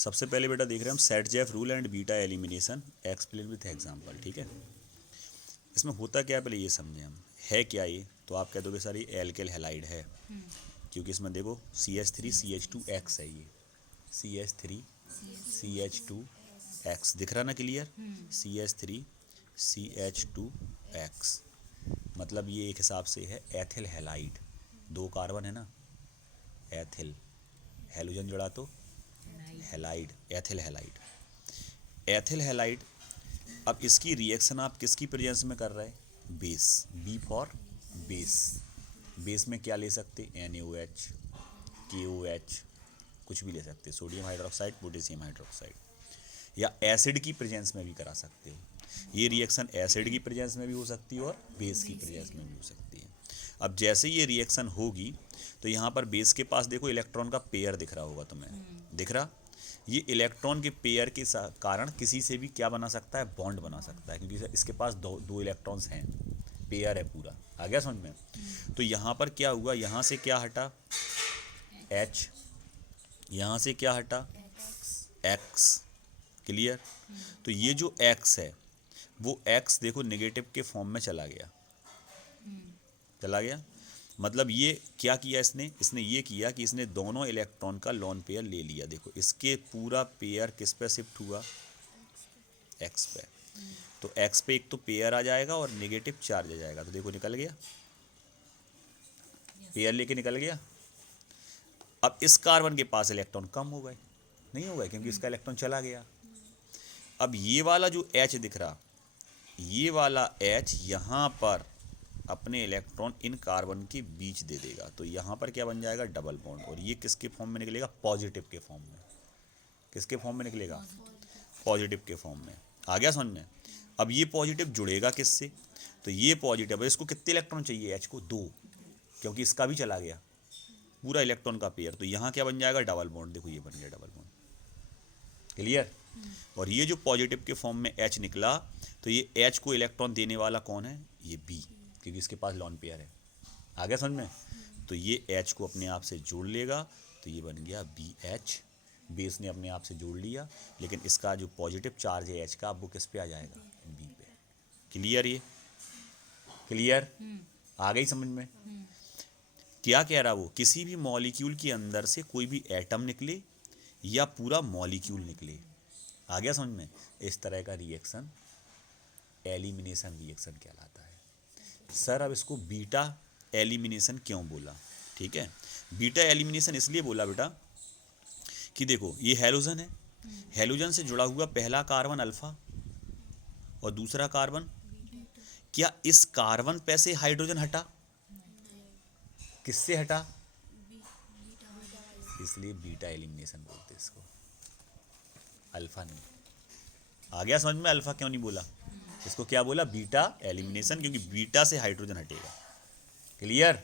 सबसे पहले बेटा देख रहे हैं हम set Jeff rule and beta elimination explain with example, ठीक है। इसमें होता क्या है पहले ये समझें हम, है क्या ये। तो आप कह दोगे सर ये एल्केल हैलाइड है, क्योंकि इसमें देखो CH3CH2X है, ये CH3CH2X दिख रहा ना क्लियर। CH3CH2X मतलब ये एक हिसाब से है एथिल हैलाइड, 2 कार्बन है ना, एथिल हेलोजन जोड़ा तो halide, ethyl halide, ethyl halide. अब इसकी रिएक्शन आप किसकी प्रेजेंस में कर रहे हैं, base, B for base. Base में क्या ले सकते, NaOH, KOH, कुछ भी ले सकते, सोडियम हाइड्रोक्साइड, पोटेशियम हाइड्रोक्साइड, या एसिड की प्रेजेंस में भी करा सकते हो। ये रिएक्शन एसिड की प्रेजेंस में भी हो सकती है और बेस की प्रेजेंस में भी हो सकती है। अब जैसे ये रिएक्शन होगी तो यहाँ पर बेस के पास देखो इलेक्ट्रॉन का पेयर दिख रहा होगा तुम्हें, दिख रहा। ये इलेक्ट्रॉन के पेयर के कारण किसी से भी क्या बना सकता है, बॉन्ड बना सकता है, क्योंकि इसके पास दो इलेक्ट्रॉन्स हैं, पेयर है पूरा। आ गया समझ में। तो यहाँ पर क्या हुआ, यहाँ से क्या हटा H, यहाँ से क्या हटा X, क्लियर। तो ये जो X है वो X देखो नेगेटिव के फॉर्म में चला गया, चला गया। मतलब ये क्या किया इसने ये किया कि इसने दोनों इलेक्ट्रॉन का लॉन पेयर ले लिया। देखो इसके पूरा पेयर किस पे शिफ्ट हुआ, X पे। तो X पे एक तो पेयर आ जाएगा और नेगेटिव चार्ज आ जाएगा। तो देखो निकल गया, पेयर लेके निकल गया। अब इस कार्बन के पास इलेक्ट्रॉन कम हो गए, नहीं हो गए, क्योंकि इसका इलेक्ट्रॉन चला गया। अब ये वाला जो H दिख रहा, ये वाला H यहाँ पर अपने इलेक्ट्रॉन इन कार्बन के बीच दे देगा। तो यहाँ पर क्या बन जाएगा, डबल बॉन्ड। और ये किसके फॉर्म में निकलेगा, पॉजिटिव के फॉर्म में। किसके फॉर्म में निकलेगा, पॉजिटिव के फॉर्म में। आ गया समझ में। अब ये पॉजिटिव जुड़ेगा किससे, तो ये पॉजिटिव, इसको कितने इलेक्ट्रॉन चाहिए, H को 2, क्योंकि इसका भी चला गया पूरा इलेक्ट्रॉन का पेयर। तो यहाँ क्या बन जाएगा, डबल बॉन्ड। देखो ये बन गया डबल बॉन्ड, क्लियर। और ये जो पॉजिटिव के फॉर्म में H निकला, तो ये H को इलेक्ट्रॉन देने वाला कौन है, ये B, क्योंकि इसके पास लॉन पेयर है। आ गया समझ में। तो ये H को अपने आप से जोड़ लेगा, तो ये बन गया BH, बेस ने अपने आप से जोड़ लिया। लेकिन इसका जो पॉजिटिव चार्ज है H का, वो किस पे आ जाएगा, B पे। क्लियर, ये क्लियर, आ गई समझ में। क्या कह रहा वो, किसी भी मॉलिक्यूल के अंदर से कोई भी एटम निकले या पूरा मॉलिक्यूल निकले, आ गया समझ में, इस तरह का रिएक्शन एलिमिनेशन रिएक्शन कहलाता है। सर अब इसको बीटा एलिमिनेशन क्यों बोला, ठीक है। बीटा एलिमिनेशन इसलिए बोला बेटा कि देखो ये हैलोजन है, हैलोजन से जुड़ा हुआ पहला कार्बन अल्फा और दूसरा कार्बन, क्या इस कार्बन पे से हाइड्रोजन हटा, किससे हटा, इसलिए बीटा एलिमिनेशन बोलते इसको, अल्फा नहीं। आ गया समझ में, अल्फा क्यों नहीं बोला, इसको क्या बोला, बीटा एलिमिनेशन, क्योंकि बीटा से हाइड्रोजन हटेगा। क्लियर।